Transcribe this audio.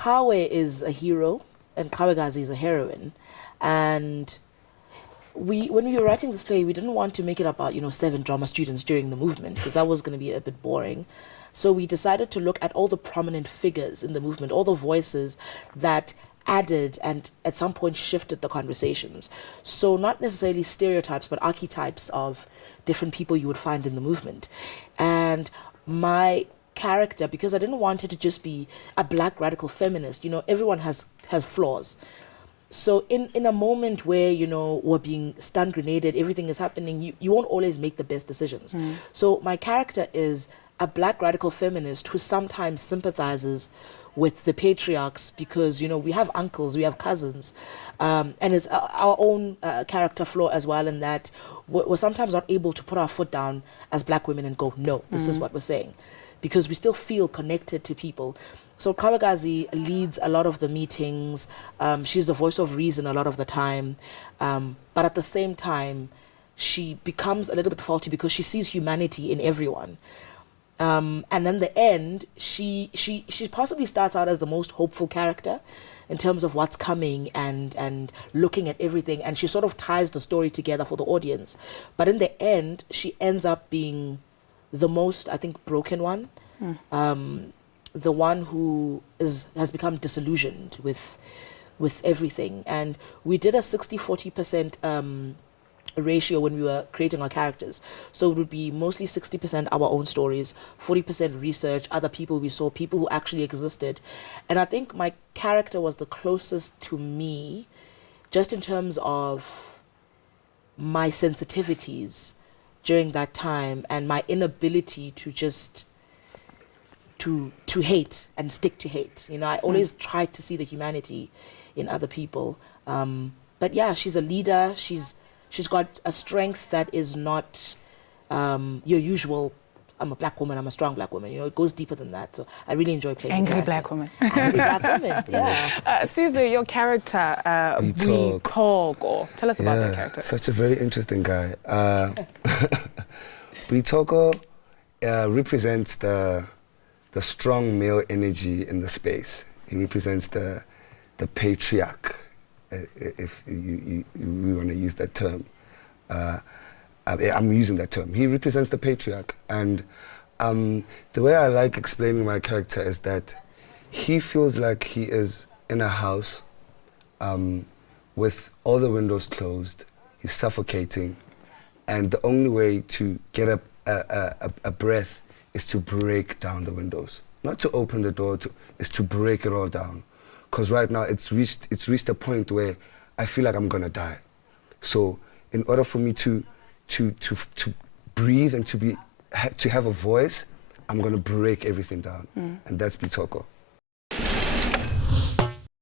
Kawe is a hero and Kawagazi is a heroine. And when we were writing this play, we didn't want to make it about, 7 drama students during the movement, because that was going to be a bit boring. So we decided to look at all the prominent figures in the movement, all the voices that added and at some point shifted the conversations. So not necessarily stereotypes, but archetypes of different people you would find in the movement. And my character, because I didn't want her to just be a black radical feminist, everyone has flaws. So in a moment where, we're being stun grenaded, everything is happening, you won't always make the best decisions. So my character is a black radical feminist who sometimes sympathizes with the patriarchs because, we have uncles, we have cousins. And it's our own character flaw as well, in that we're sometimes not able to put our foot down as black women and go, no, this is what we're saying. Because we still feel connected to people. So Kawagazi leads a lot of the meetings. She's the voice of reason a lot of the time. But at the same time, she becomes a little bit faulty because she sees humanity in everyone. And then the end, she possibly starts out as the most hopeful character in terms of what's coming and looking at everything. And she sort of ties the story together for the audience. But in the end, she ends up being the most, I think, broken one. The one who has become disillusioned with everything. And we did a 60-40% ratio when we were creating our characters. So it would be mostly 60% our own stories, 40% research, other people we saw, people who actually existed. And I think my character was the closest to me, just in terms of my sensitivities during that time and my inability to just to hate and stick to hate. I always tried to see the humanity in other people. But yeah, she's a leader. She's got a strength that is not your usual, I'm a black woman, I'm a strong black woman. It goes deeper than that. So I really enjoy playing Angry black woman. Angry black woman, yeah. Suzu, your character, we talk. Or tell us about that character. Such a very interesting guy. Bitoko represents the strong male energy in the space. He represents the patriarch, if we want to use that term. I'm using that term. He represents the patriarch. And the way I like explaining my character is that he feels like he is in a house with all the windows closed. He's suffocating. And the only way to get a breath is to break down the windows. Not to open the door, is to break it all down. Because right now it's reached a point where I feel like I'm gonna die. So in order for me to breathe and to have a voice, I'm gonna break everything down. And that's Bitoko.